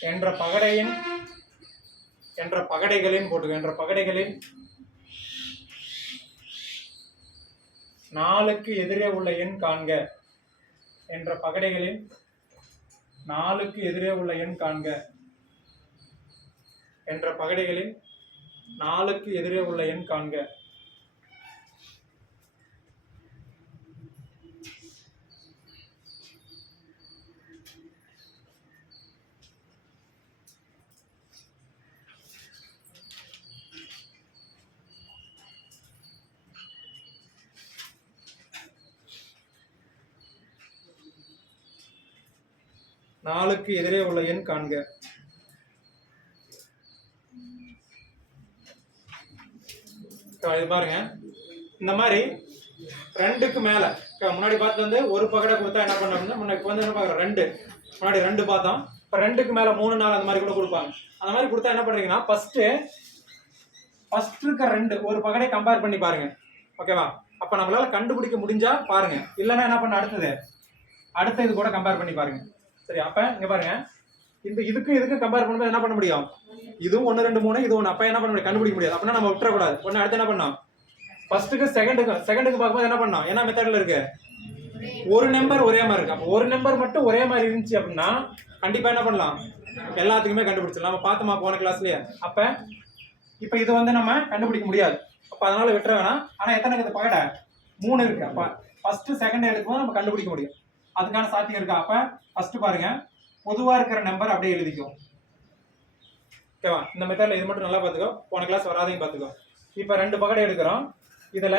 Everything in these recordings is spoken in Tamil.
என்ற பகடையின் என்ற பகடைகளின் போட்டுக்க என்ற பகடைகளின் நாலுக்கு எதிரே உள்ள எண் காண்க. என்ற பகடைகளின் நாலுக்கு எதிரே உள்ள எண் காண்க. என்ற பகடைகளின் நாலுக்கு எதிரே உள்ள எண் காண்க. நாலுக்கு எதிரே உள்ள எண் காண்க. இது பாருங்க. இந்த மாதிரி ரெண்டுக்கு மேல. முன்னாடி பார்த்து வந்து ஒரு பகடை கொடுத்தா என்ன பண்ண முன்னாடி வந்து என்ன பார்க்குறோம்? ரெண்டு. முன்னாடி ரெண்டு பார்த்தோம். இப்போ ரெண்டுக்கு மேல மூணு நாள் அந்த மாதிரி கூட கொடுப்பாங்க. அந்த மாதிரி கொடுத்தா என்ன பண்றீங்கன்னா ஃபர்ஸ்ட் ஃபர்ஸ்ட் இருக்க ரெண்டு ஒரு பகடை கம்பேர் பண்ணி பாருங்க. ஓகேவா அப்ப நம்மளால கண்டுபிடிக்க முடிஞ்சா பாருங்க. இல்லைன்னா என்ன பண்ண அடுத்தது. அடுத்த இது கூட கம்பேர் பண்ணி பாருங்க. சரி அப்ப இங்க பாருங்க. இந்த இதுக்கு இதுக்கு கம்பேர் பண்ணும்போது என்ன பண்ண முடியும்? இதுவும் ஒன்று ரெண்டு மூணு இது ஒன்று அப்ப என்ன பண்ண முடியும்? கண்டுபிடிக்க முடியாது. அப்படின்னா நம்ம விட்டுறக்கூடாது. ஒன்று அடுத்து என்ன பண்ணோம் ஃபர்ஸ்ட்டுக்கு செகண்டுக்கு செகண்டுக்கு பார்க்கும்போது என்ன பண்ணோம் என்ன மெத்தடில் இருக்கு? ஒரு நம்பர் ஒரே மாதிரி இருக்கு. அப்போ ஒரு நம்பர் மட்டும் ஒரே மாதிரி இருந்துச்சு அப்படின்னா கண்டிப்பா என்ன பண்ணலாம்? எல்லாத்துக்குமே கண்டுபிடிச்சிடலாம். நம்ம பார்த்தோமா போன கிளாஸ்லயே அப்ப இப்போ இது வந்து நம்ம கண்டுபிடிக்க முடியாது. அப்ப அதனால விட்டுற வேணாம். ஆனா எத்தனை இருக்குது? பகடை மூணு இருக்கு. அப்ப ஃபர்ஸ்ட் செகண்ட் எடுக்கும்போது நம்ம கண்டுபிடிக்க முடியும். அதுக்கான சாத்தியம் இருக்கா? அப்ப ஃபர்ஸ்ட் பாருங்க. பொதுவா இருக்கிற நம்பர் அப்படியே எழுதிக்கும் ஓகேவா இந்த மெத்தட்ல இது மட்டும் நல்லா பார்த்துக்கோ. போன கிளாஸ் வராதையும் பார்த்துக்கோ. இப்போ ரெண்டு பகடை எடுக்கிறோம். இதுல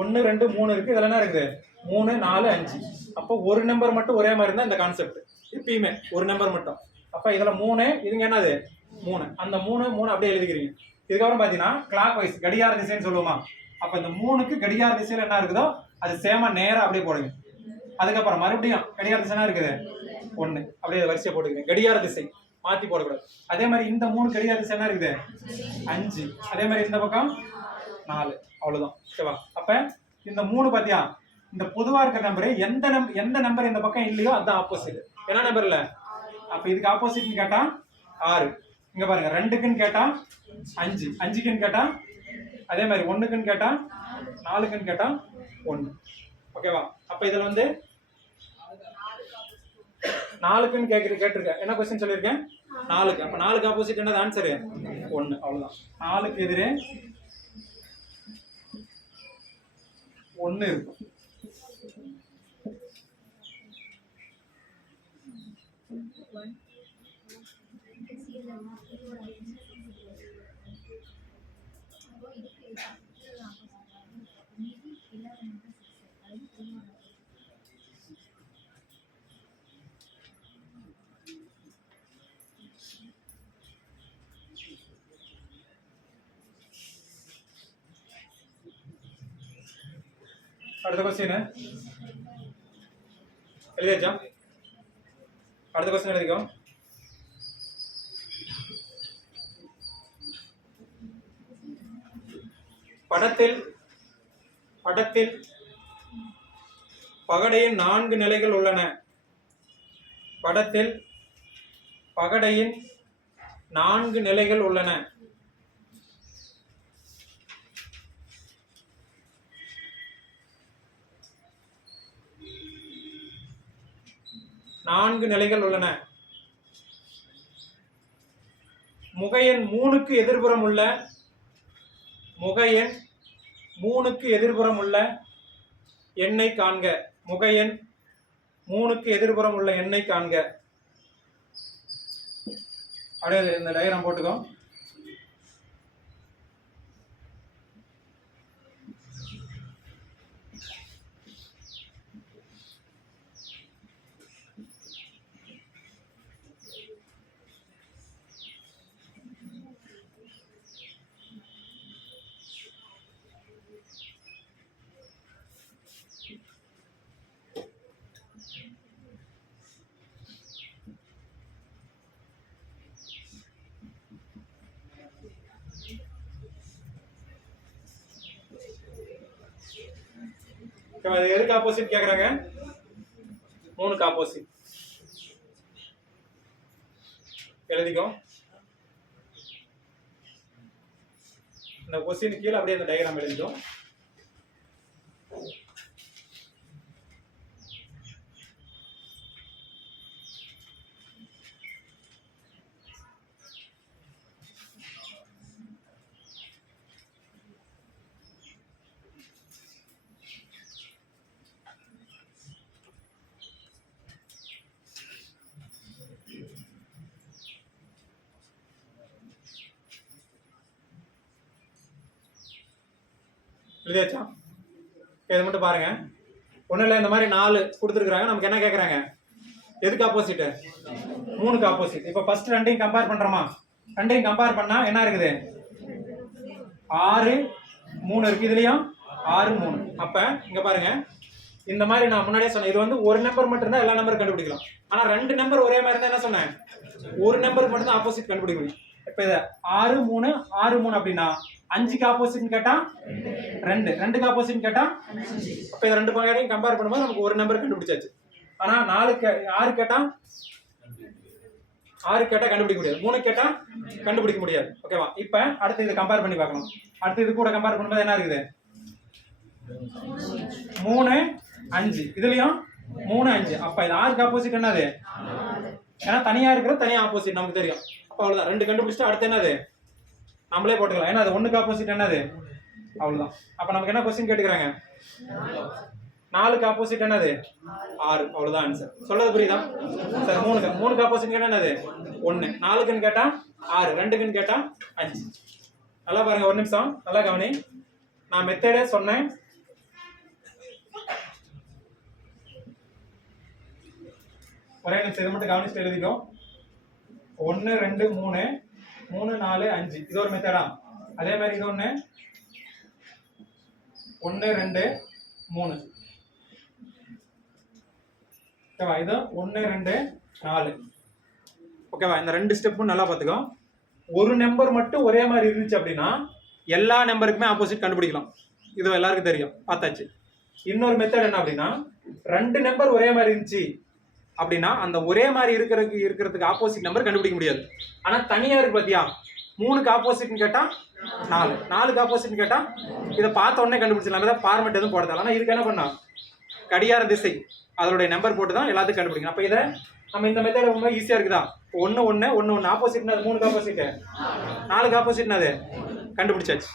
ஒன்று ரெண்டு மூணு இருக்கு. இதுல என்ன இருக்குது? மூணு நாலு அஞ்சு. அப்போ ஒரு நம்பர் மட்டும் ஒரே மாதிரி இருந்தா இந்த கான்செப்ட் எப்பயுமே ஒரு நம்பர் மட்டும். அப்ப இதுல மூணு இதுங்க என்னது? மூணு. அந்த மூணு மூணு அப்படியே எழுதிக்கிறீங்க. இதுக்கப்புறம் பாத்தீங்கன்னா கிளாக் வைஸ் கடிகார திசைன்னு சொல்லுவோமா? அப்ப இந்த மூணுக்கு கடிகார திசையில என்ன இருக்குதோ அது சேமா நேராக அப்படியே போடுங்க. அதுக்கப்புறம் மறுபடியும் கடிகார திசை இருக்குது? ஒண்ணு. அப்படியே வரிசையை போட்டுக்கங்க கடிகார திசை. மாத்தி போடக்கூடாது. அதே மாதிரி இந்த மூணு கடிகார திசை என்ன இருக்குது? அஞ்சு. அதே மாதிரி இந்த பக்கம் நாலு. அவ்வளவுதான். ஓகேவா அப்ப இந்த மூணு பாத்தியா? இந்த பொதுவா இருக்கிற நம்பர் எந்த நம் எந்த நம்பர் இந்த பக்கம் இல்லையோ அதுதான் ஆப்போசிட் என்ன நம்பர் இல்ல அப்ப இதுக்கு ஆப்போசிட்னு கேட்டா ஆறு. இங்க பாருங்க. ரெண்டுக்குன்னு கேட்டா அஞ்சு. அஞ்சுக்குன்னு கேட்டா அதே மாதிரி ஒண்ணுக்குன்னு கேட்டா நாலுக்குன்னு கேட்டா ஒன்று ஓகேவா? அப்ப இதுல வந்து நாலுக்குன்னு கேக்குறது கேட்டிருக்கேன். என்ன கொஸ்டின் சொல்லியிருக்கேன்? நாலுக்கு. அப்ப நாலுக்கு ஆப்போசிட் என்னது? ஆன்சரு ஒண்ணு. அவ்வளவுதான். நாலுக்கு எதிரே ஒன்று இருக்கும். அடுத்த கொஸ்டின் எழுதியாச்சா? அடுத்த கொஸ்டின் எழுதிக்கோ. படத்தில் படத்தில் பகடையின் நான்கு நிலைகள் உள்ளன. படத்தில் பகடையின் நான்கு நிலைகள் உள்ளன. நான்கு நிலைகள் உள்ளன. முகையன் மூணுக்கு எதிர்புறம் உள்ள முகையன் மூணுக்கு எதிர்புறம் உள்ள எண்ணை காண்க. முகையன் மூணுக்கு எதிர்புறம் உள்ள எண்ணை காண்க. அப்படியே இந்த டயக்ராம் போட்டுக்கோ. எதுக்கு ஆப்போசிட் கேக்குறாங்க? மூணுக்கு ஆப்போசிட் எழுதிக்கோ. இந்த கொஸ்டின் கீழே அப்படியே அந்த டயக்ராம் எழுதிக்கும் எழுதியாச்சா? இதை மட்டும் பாருங்க. ஒன்றும் இல்லை இந்த மாதிரி நாலு கொடுத்துருக்குறாங்க. நமக்கு என்ன கேட்குறாங்க எதுக்கு ஆப்போசிட்டு மூணுக்கு ஆப்போசிட் இப்போ ஃபர்ஸ்ட் ரெண்டையும் கம்பேர் பண்ணுறோமா ரெண்டையும் கம்பேர் பண்ணால் என்ன இருக்குது? ஆறு மூணு இருக்குது இதுலேயும். ஆறு மூணு. அப்போ இங்கே பாருங்கள் இந்த மாதிரி நான் முன்னாடியே சொன்னேன். இது வந்து ஒரு நம்பர் மட்டும் இருந்தால் எல்லா நம்பரும் கண்டுபிடிக்கலாம். ஆனால் ரெண்டு நம்பர் ஒரே மாதிரி இருந்தால் என்ன சொன்னேன்? ஒரு நம்பருக்கு மட்டும் தான் ஆப்போசிட் கண்டுபிடிக்க முடியும். இப்போ இதை ஆறு மூணு ஆறு மூணு அப்படின்னா அஞ்சுக்கு ஆப்போசிட்னு கேட்டா ரெண்டு. ரெண்டுக்கு ஆப்போசிட் கேட்டா இப்போ இது ரெண்டு பகையும் கம்பேர் பண்ணும்போது நமக்கு ஒரு நம்பர் கண்டுபிடிச்சாச்சு. ஆனா நாலு கே ஆறு கேட்டா ஆறு கேட்டா கண்டுபிடிக்க முடியாது. மூணு கேட்டா கண்டுபிடிக்க முடியாது. ஓகேவா இப்போ அடுத்து இதை கம்பேர் பண்ணி பார்க்கணும் அடுத்து இது கூட கம்பேர் பண்ணும்போது என்ன இருக்குது? மூணு அஞ்சு. இதுலயும் மூணு அஞ்சு. அப்ப இது ஆறுக்கு ஆப்போசிட் என்னது? ஏன்னா தனியா இருக்கிறது தனியா ஆப்போசிட் நமக்கு தெரியும். அப்ப அவ்வளவுதான். ரெண்டு கண்டுபிடிச்சிட்டு அடுத்து என்னது? நம்மளே போட்டுக்கலாம். ஏன்னா அது ஒண்ணுக்கு ஆப்போசிட் என்னது? அவ்வளவுதான். அப்ப நமக்கு என்ன கொஸ்டின் கேட்டுக்கிறாங்க? நாலுக்கு ஆப்போசிட் என்னது? ஆறு. அவ்வளவுதான் ஆன்சர் சொல்றது புரியுதா? சார் மூணுக்கு. மூணுக்கு ஆப்போசிட் கேட்டா என்னது? ஒண்ணு. நாலுக்குன்னு கேட்டா ஆறு. ரெண்டுக்குன்னு கேட்டா அஞ்சு. நல்லா பாருங்க ஒரு நிமிஷம். நல்லா கவனி. நான் மெத்தடே சொன்னேன். ஒரே நிமிஷம் இதை மட்டும் கவனிச்சுட்டு எழுதிக்கோ. ஒன்று ரெண்டு மூணு. மூணு நாலு அஞ்சு. இது ஒரு மெத்தடா அதே மாதிரி இது ஒன்று ஒன்று ரெண்டு மூணு. ஓகேவா இது ஒன்று ரெண்டு நாலு. ஓகேவா இந்த ரெண்டு ஸ்டெப்பும் நல்லா பார்த்துக்கோ. ஒரு நம்பர் மட்டும் ஒரே மாதிரி இருந்துச்சு அப்படின்னா எல்லா நம்பருக்குமே ஆப்போசிட் கண்டுபிடிக்கலாம். இது எல்லாருக்கும் தெரியும். பார்த்தாச்சு. இன்னொரு மெத்தட் என்ன அப்படின்னா ரெண்டு நம்பர் ஒரே மாதிரி இருந்துச்சு. அப்படின்னா அந்த ஒரே மாதிரி இருக்கிறதுக்கு இருக்கிறதுக்கு ஆப்போசிட் நம்பர் கண்டுபிடிக்க முடியாது. ஆனால் தனியாக இருக்கு பார்த்தியா மூணுக்கு ஆப்போசிட்னு கேட்டால் நாலு. நாலுக்கு ஆப்போசிட்னு கேட்டால் இதை பார்த்த உடனே கண்டுபிடிச்சிடலாம். ஏதாவது ஃபார்மெட் எதுவும் போடுறதால ஆனால் இதுக்கு என்ன பண்ணா கடிகார திசை அதனுடைய நம்பர் போட்டு தான் எல்லாத்தையும் கண்டுபிடிக்கணும். அப்போ இதை நம்ம இந்த மெத்தட் ரொம்ப ஈஸியாக இருக்குதா? ஒன்று ஒன்று ஒன்று ஒன்று ஆப்போசிட்னா அது மூணுக்கு ஆப்போசிட்டு நாலுக்கு ஆப்போசிட்னா அது? கண்டுபிடிச்சாச்சு.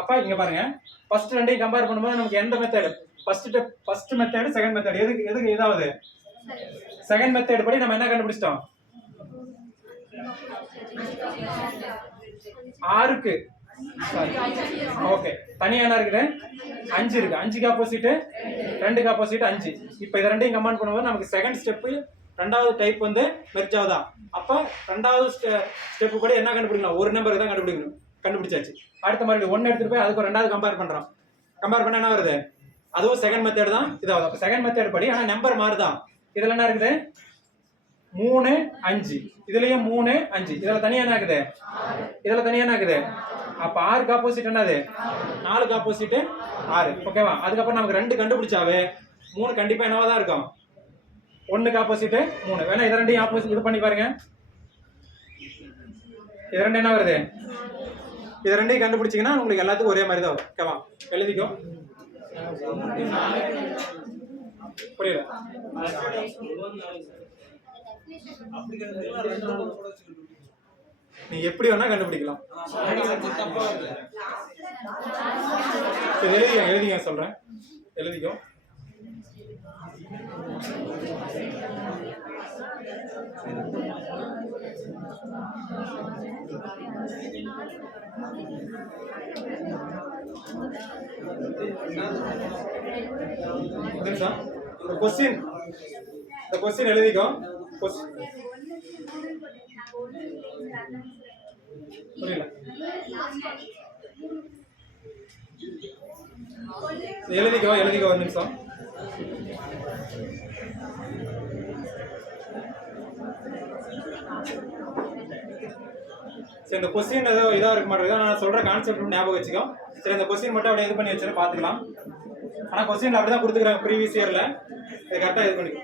அப்போ இங்கே பாருங்க. ஃபஸ்ட்டு ரெண்டையும் கம்பேர் பண்ணும்போது நமக்கு எந்த method first first method second method எதுக்கு எதுக்கு இதாவது? செகண்ட் மெத்தட் படி நம்ம என்ன கண்டுபிடிச்சிட்டோம்? ஆறுக்கு. ஓகே தனியா என்ன இருக்குது. அஞ்சு இருக்கு. அஞ்சுக்கு ஆப்போசிட் ரெண்டுக்கு ஆப்போசிட் அஞ்சு. இப்போ இது ரெண்டையும் கம்பைன் பண்ணும்போது நமக்கு செகண்ட் ஸ்டெப்பு ரெண்டாவது டைப் வந்து மெர்ஜ் ஆகுதா? அப்போ ரெண்டாவது ஸ்டெப்பு கூட என்ன கண்டுபிடிக்கலாம்? ஒரு நம்பருக்கு தான் கண்டுபிடிக்கணும். கண்டுபிடிச்சாச்சு. அடுத்த மாதிரி ஒன்று எடுத்துட்டு போய் அதுக்கு ரெண்டாவது கம்பேர் பண்ணுறோம் கம்பேர் பண்ண என்ன வருது? அதுவும் செகண்ட் மெத்தட் தான். இதாகுது அப்போ செகண்ட் மெத்தட் படி ஆனால் நம்பர் மாறுதான் இதுல என்ன இருக்குது? மூணு அஞ்சு. இதுலயும் மூணு அஞ்சு. இதுல தனியா என்ன இருக்குது? இதுல தனியா என்ன இருக்குது? அப்ப ஆறுக்கு ஆப்போசிட் என்னது? நாலுக்கு ஆப்போசிட் ஆறு. ஓகேவா அதுக்கப்புறம் நமக்கு ரெண்டு கண்டுபிடிச்சாவே மூணு கண்டிப்பா என்னவா தான் இருக்கும்? ஒண்ணுக்கு ஆப்போசிட் மூணு. வேணா இது ரெண்டையும் ஆப்போசிட் இது பண்ணி பாருங்க. இது ரெண்டு என்ன வருது? இது ரெண்டையும் கண்டுபிடிச்சீங்கன்னா உங்களுக்கு எல்லாத்துக்கும் ஒரே மாதிரி தான் வரும். ஓகேவா எழுதிக்கோ. புரியல நீ எப்படி வேணா கண்டுபிடிக்கலாம். சரி எழுதிங்க சொல்றேன். எழுதிக்கோ. ஒரு இந்த கொஸ்டின் இந்த கொஸ்டின் எழுதிக்கோ. புரியல. எழுதிக்கோ எழுதிக்கோ ஒரு நிமிஷம். சரி இந்த கொஸ்டின் ஏதோ இதாக இருக்க மாட்டேங்குது. நான் சொல்கிற கான்செப்ட் ஞாபகம் வச்சுக்கோ. சரி இந்த கொஸ்டின் மட்டும் அப்படியே இது பண்ணி வச்சுட்டு பார்த்துக்கலாம். ஆனால் கொஸ்டின் அப்படி தான் கொடுத்துக்கிறாங்க ப்ரீவியஸ் இயரில் இது கரெக்டாக இது பண்ணிக்கோ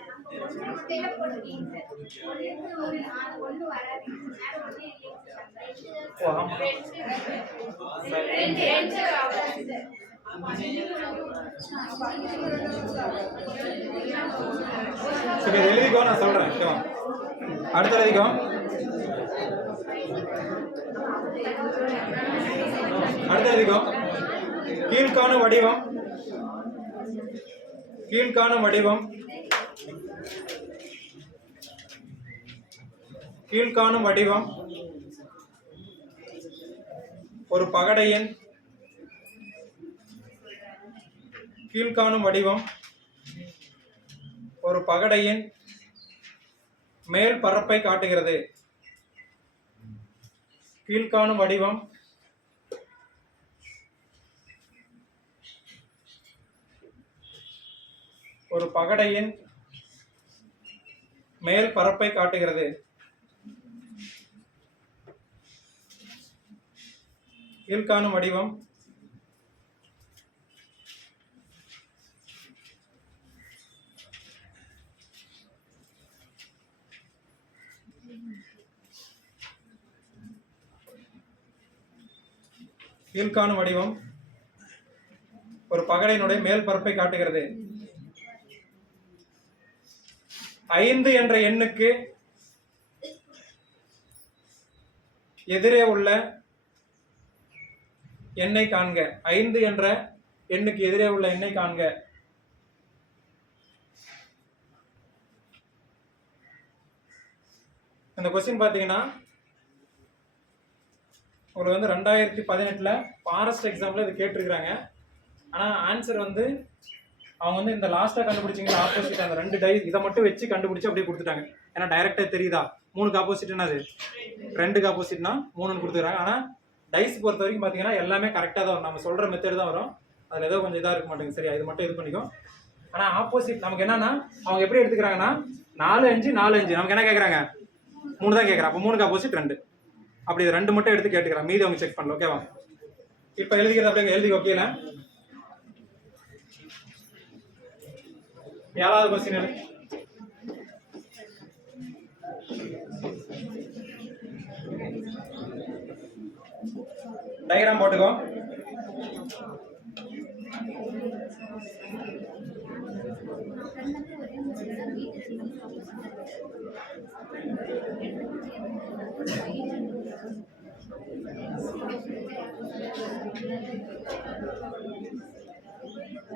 சரி எழுதிக்கோ நான் சொல்கிறேன் அடுத்த எழுதிக்கோ. அடுத்து எழுதிக்கோ கீழ்காணும் வடிவம். கீழ்காணும் வடிவம். கீழ்காணும் வடிவம். ஒரு பகடையின் கீழ்காணும் வடிவம். ஒரு பகடையின் மேல் பரப்பை காட்டுகிறது. கீழ்காணும் வடிவம். ஒரு பகடையின் மேல் பரப்பை காட்டுகிறது. கீழ்காணும் வடிவம். கீழ்காணும் வடிவம் ஒரு பகடையினுடைய மேல் பரப்பை காட்டுகிறது. ஐந்து என்ற எண்ணுக்கு எதிரே உள்ள எண்ணை காண்க. ஐந்து என்ற எண்ணுக்கு எதிரே உள்ள எண்ணை காண்க. இந்த கொஸ்டின் பார்த்தீங்கன்னா உங்களுக்கு வந்து ரெண்டாயிரத்தி பதினெட்டில் ஃபாரஸ்ட் எக்ஸாமில் இது கேட்டிருக்கிறாங்க. ஆனால் ஆன்சர் வந்து அவங்க வந்து இந்த லாஸ்ட்டாக கண்டுபிடிச்சிங்களா ஆப்போசிட் அந்த ரெண்டு டை இதை மட்டும் வச்சு கண்டுபிடிச்சி அப்படியே கொடுத்துட்டாங்க. ஏன்னா டைரெக்டாக தெரியுதா? மூணுக்கு ஆப்போசிட் என்னது? ரெண்டுக்கு ஆப்போசிட்னா மூணுன்னு கொடுத்துக்கிறாங்க. ஆனால் டைஸ் பொறுத்த வரைக்கும் பார்த்தீங்கன்னா எல்லாமே கரெக்டாக தான் வரும். நம்ம சொல்கிற மெத்தட் தான் வரும். அதில் ஏதோ கொஞ்சம் இதாக இருக்க மாட்டேங்குது. சரியா? இது மட்டும் இது பண்ணிக்கும் ஆனால் ஆப்போசிட் நமக்கு என்னன்னா அவங்க எப்படி எடுத்துக்கிறாங்கன்னா நாலு அஞ்சு நாலு அஞ்சு. நமக்கு என்ன கேட்குறாங்க மூணு தான் கேட்குறாங்க அப்போ மூணுக்கு ஆப்போசிட் ரெண்டு. அப்படி இது ரெண்டு மட்டும் எடுத்து கேட்டுக்கிறேன். மீதி அவங்க செக் பண்ணல ஓகேவா இப்போ எழுதிக்கிறது அப்படியே எழுதி ஓகேல ஏழாவது கொஸ்டின் டயக்ராம் போட்டுக்கோ.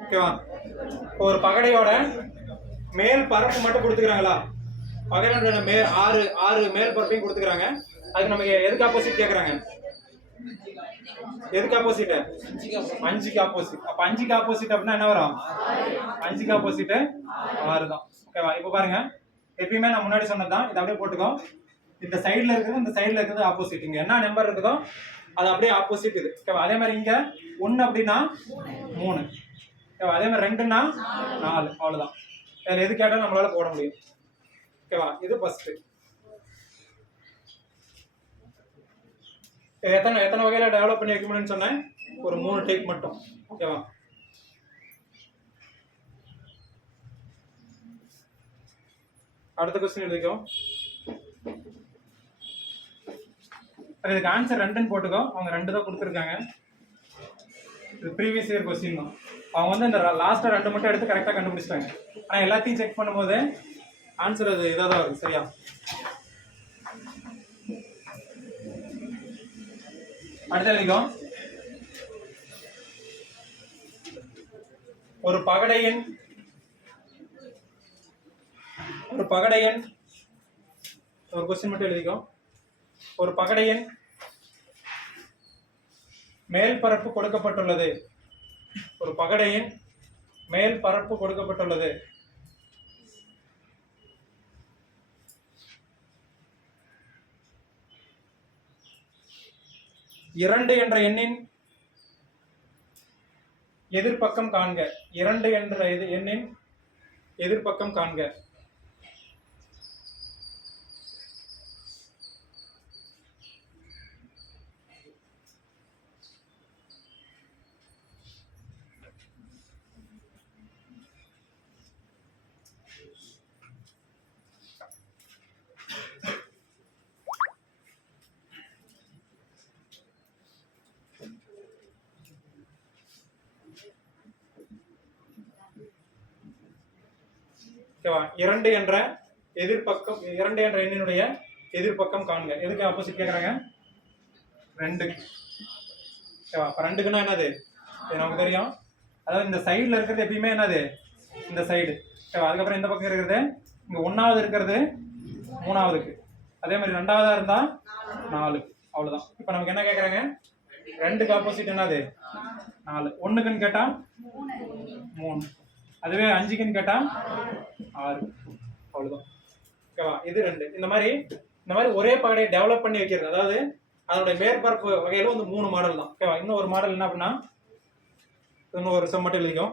ஓகேவா இப்போ ஒரு பகடையோட மேல் பரப்பு மட்டும் கொடுத்துக்கிறாங்களா? பகடையோட மே ஆறு ஆறு மேல் பரப்பையும் கொடுத்துக்கிறாங்க. அதுக்கு நமக்கு எதுக்கு ஆப்போசிட் கேட்குறாங்க எதுக்கு ஆப்போசிட் அஞ்சுக்கு ஆப்போசிட் அப்ப அஞ்சுக்கு ஆப்போசிட் அப்படின்னா என்ன வரும்? அஞ்சுக்கு ஆப்போசிட் ஆறு தான். ஓகேவா இப்போ பாருங்க. எப்பயுமே நான் முன்னாடி சொன்னதுதான். இதை அப்படியே போட்டுக்கோ. இந்த சைடுல இருக்கிறது இந்த சைடுல இருக்கிறது ஆப்போசிட் இங்க என்ன நம்பர் இருக்குதோ அது அப்படியே ஆப்போசிட் இது. ஓகேவா அதே மாதிரி இங்க ஒன்னு அப்படின்னா மூணு. ஓகேவா? அதே மாதிரி ரெண்டுன்னா நாலு அவ்வளோதான் வேற எது கேட்டாலும் நம்மளால போட முடியும். ஓகேவா? இது ஃபர்ஸ்ட் எத்தனை எத்தனை வகையில் டெவலப் பண்ணி வைக்க முடியும்னு சொன்னேன்? ஒரு மூணு டைப் மட்டும். ஓகேவா? அடுத்த கொஸ்டின் எழுதிக்கோ. இதுக்கு ஆன்சர் ரெண்டுன்னு போட்டுக்கோ. அவங்க ரெண்டு தான் கொடுத்துருக்காங்க. இது ப்ரீவியஸ் இயர் கொஸ்டின் தான். அவங்க வந்து இந்த லாஸ்ட்டாக ரெண்டு மட்டும் எடுத்து கரெக்டாக கண்டுபிடிச்சிட்டாங்க. ஆனால் எல்லாத்தையும் செக் பண்ணும்போது ஆன்சர் அது இதாக தான் வருது சரியா? அடுத்த எழுதிக்கோ. ஒரு பகடையின் ஒரு பகடையன் ஒரு கொஸ்டின் மட்டும் எழுதிக்கோ. ஒரு பகடையின் மேல் பரப்பு கொடுக்கப்பட்டுள்ளது. ஒரு பகடையின் மேல் பரப்பு கொடுக்கப்பட்டுள்ளது. இரண்டு என்ற எண்ணின் எதிர்ப்பக்கம் காண்க. இரண்டு என்ற இது எண்ணின் எதிர்ப்பக்கம் காண்க. ஓகேவா? இரண்டு என்ற எதிர்பக்கம் இரண்டு என்ற எண்ணினுடைய எதிர்பக்கம் காண்க. எதுக்கு ஆப்போசிட் கேட்குறாங்க ரெண்டு. ஓகேவா? இப்போ ரெண்டுக்குன்னா என்னது? இது நமக்கு தெரியும். அதாவது இந்த சைடில் இருக்கிறது எப்பயுமே என்னது? இந்த சைடு ஓகேவா? அதுக்கப்புறம் இந்த பக்கம் இருக்கிறது இங்கே ஒன்றாவது இருக்கிறது மூணாவதுக்கு. அதே மாதிரி ரெண்டாவதாக இருந்தால் நாலு. அவ்வளோதான் இப்போ நமக்கு என்ன கேட்குறாங்க ரெண்டுக்கு ஆப்போசிட் என்னது? நாலு. ஒன்றுக்குன்னு கேட்டால் மூணு. அதுவே அஞ்சுக்குன்னு கேட்டா ஆறு. அவ்வளவுதான். ஓகேவா? இது ரெண்டு. இந்த மாதிரி இந்த மாதிரி ஒரே பகடையை டெவலப் பண்ணி வைக்கிறது. அதாவது அதனுடைய மேற்பரப்பு வகையில வந்து மூணு மாடல் தான். ஓகேவா? இன்னும் ஒரு மாடல் என்ன அப்படின்னா இன்னும் ஒரு செம் மட்டும் எழுதிக்கும்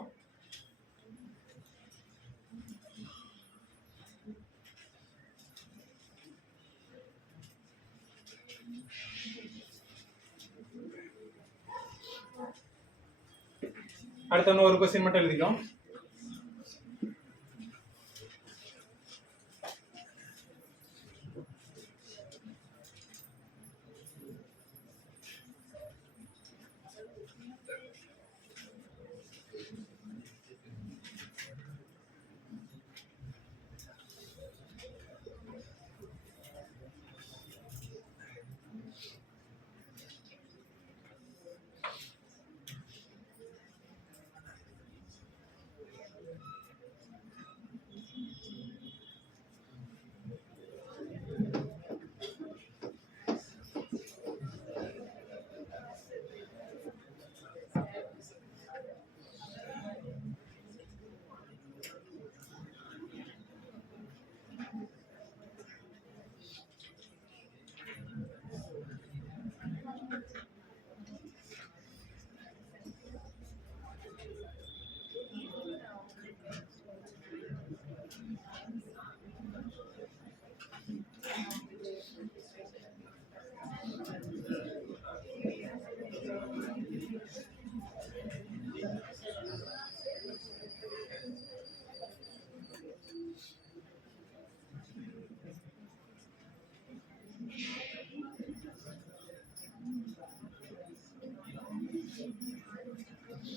அடுத்த இன்னும் ஒரு கொஸ்டின் மட்டும் எழுதிக்கும்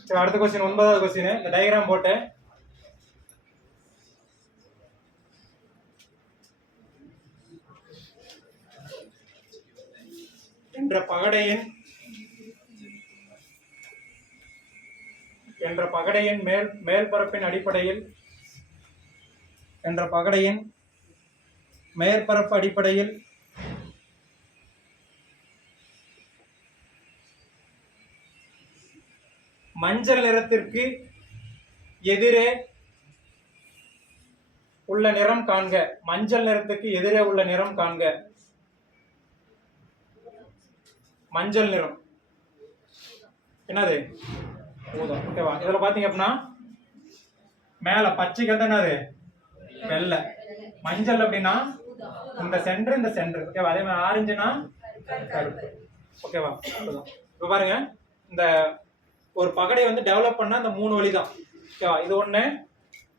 சரி அடுத்த கொஸ்டின் ஒன்பதாவது கொஸ்டின் இந்த டயக்ராம் போட்டேன். என்ற பகடையின் என்ற பகடையின் மேல் மேற்பரப்பின் அடிப்படையில் என்ற பகடையின் மேற்பரப்பு அடிப்படையில் மஞ்சள் நிறத்திற்கு எதிரே உள்ள நிறம் காண்க. மஞ்சள் நிறத்துக்கு எதிரே உள்ள நிறம் காண்க. மஞ்சள் நிறம். என்னது? ஊதா ஓகேவா? இதுல பாத்தீங்க அப்படின்னா மேல பச்சை வந்து என்னது வெள்ளை. மஞ்சள் அப்படின்னா இந்த சென்டர் இந்த சென்டர் ஓகேவா? அதே மாதிரி ஆரஞ்சுனா கருப்பு. ஓகேவா? அவ்வளவுதான். இப்போ பாருங்க. இந்த ஒரு பகடை வந்து டெவலப் பண்ண இந்த மூணு வழி தான் ஓகேவா இது ஒண்ணு.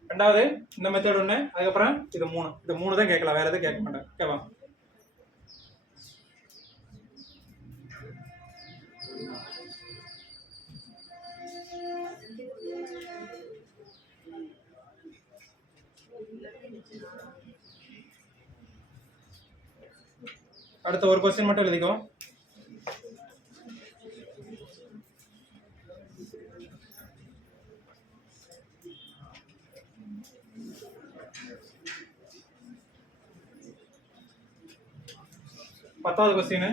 ரெண்டாவது இந்த மெத்தட் ஒண்ணு. அதுக்கப்புறம் இது மூணு. இது மூணு தான் கேட்கலாம். வேற எதுவும் கேட்க மாட்டேன். ஓகேவா அடுத்த ஒரு கொஸ்டின் மட்டும் எழுதிக்கோ. பத்தாவது கொஸ்டின்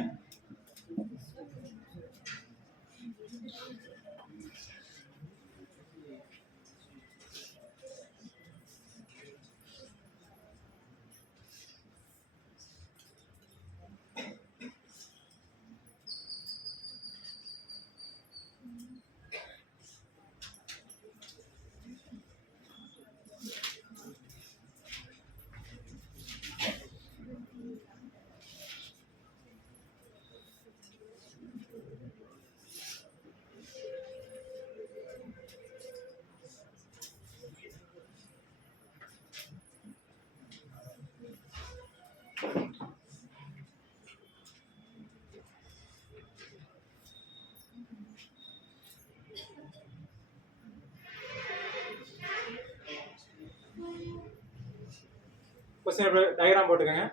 கொஸ்டின் டயக்ராம் போட்டுக்கோங்க.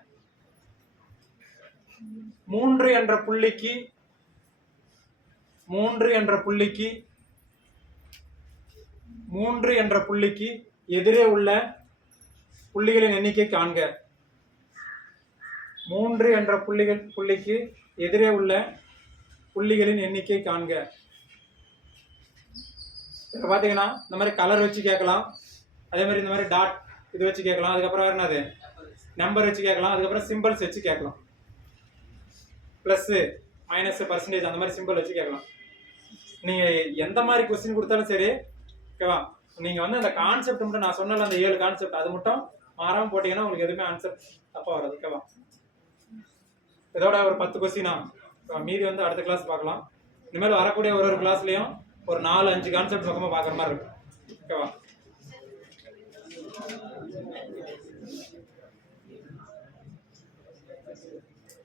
மூன்று என்ற புள்ளிக்கு மூன்று என்ற புள்ளிக்கு மூன்று என்ற புள்ளிக்கு எதிரே உள்ள புள்ளிகளின் எண்ணிக்கை காண்க. மூன்று என்ற புள்ளிகள் புள்ளிக்கு எதிரே உள்ள புள்ளிகளின் எண்ணிக்கை காண்க. இப்போ பார்த்தீங்கன்னா இந்த மாதிரி கலர் வச்சு கேட்கலாம். அதே மாதிரி இந்த மாதிரி டாட் இது வச்சு கேட்கலாம். அதுக்கப்புறம் என்னது? நம்பர் வச்சு கேட்கலாம் அதுக்கப்புறம் சிம்பிள்ஸ் வச்சு கேட்கலாம். ப்ளஸ்ஸு மைனஸ் பர்சன்டேஜ் அந்த மாதிரி சிம்பிள் வச்சு கேட்கலாம். நீங்கள் எந்த மாதிரி கொஸ்டின் கொடுத்தாலும் சரி ஓகேவா நீங்கள் வந்து அந்த கான்செப்ட் மட்டும் நான் சொன்னல அந்த ஏழு கான்செப்ட் அது மட்டும் மாறாமல் போட்டிங்கன்னா உங்களுக்கு எதுவுமே ஆன்சர் தப்பாக வராது ஓகேவா இதோட ஒரு பத்து கொஸ்டினா மீதி வந்து அடுத்த கிளாஸ் பார்க்கலாம். இனிமேல் வரக்கூடிய ஒரு ஒரு கிளாஸ்லேயும் ஒரு நாலு அஞ்சு கான்செப்ட் பக்கமாக பார்க்குற மாதிரி இருக்கும் ஓகேவா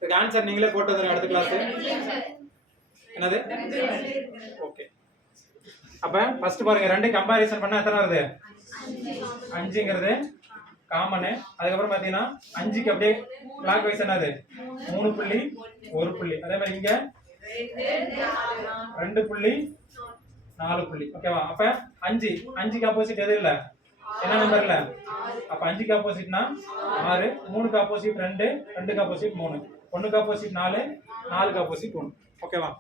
இதுக்கு ஆன்சர் நீங்களே போட்டு வந்துடுங்க அடுத்த கிளாஸ் என்னது? ஓகே அப்ப ஃபர்ஸ்ட் பாருங்க ரெண்டு கம்பாரிசன் பண்ணா எத்தனை வருது? அஞ்சுங்கிறது காமனு அதுக்கப்புறம் பாத்தீங்கன்னா அஞ்சுக்கு அப்படியே கிளாக் வைஸ் என்னது? மூணு புள்ளி ஒரு புள்ளி. அதே மாதிரி இங்க ரெண்டு புள்ளி நாலு புள்ளி. ஓகேவா அப்ப அஞ்சு. அஞ்சுக்கு ஆப்போசிட் எது இல்ல? என்ன நம்பர் இல்ல? அப்ப அஞ்சுக்கு ஆப்போசிட்னா ஆறு மூணுக்கு ஆப்போசிட் ரெண்டு ரெண்டுக்கு ஆப்போசிட் மூணு. ஒண்ணுக்கு ஆப்போசிட் நாலு நாலுக்கு ஆப்போசிட் ஒன்று ஓகேவா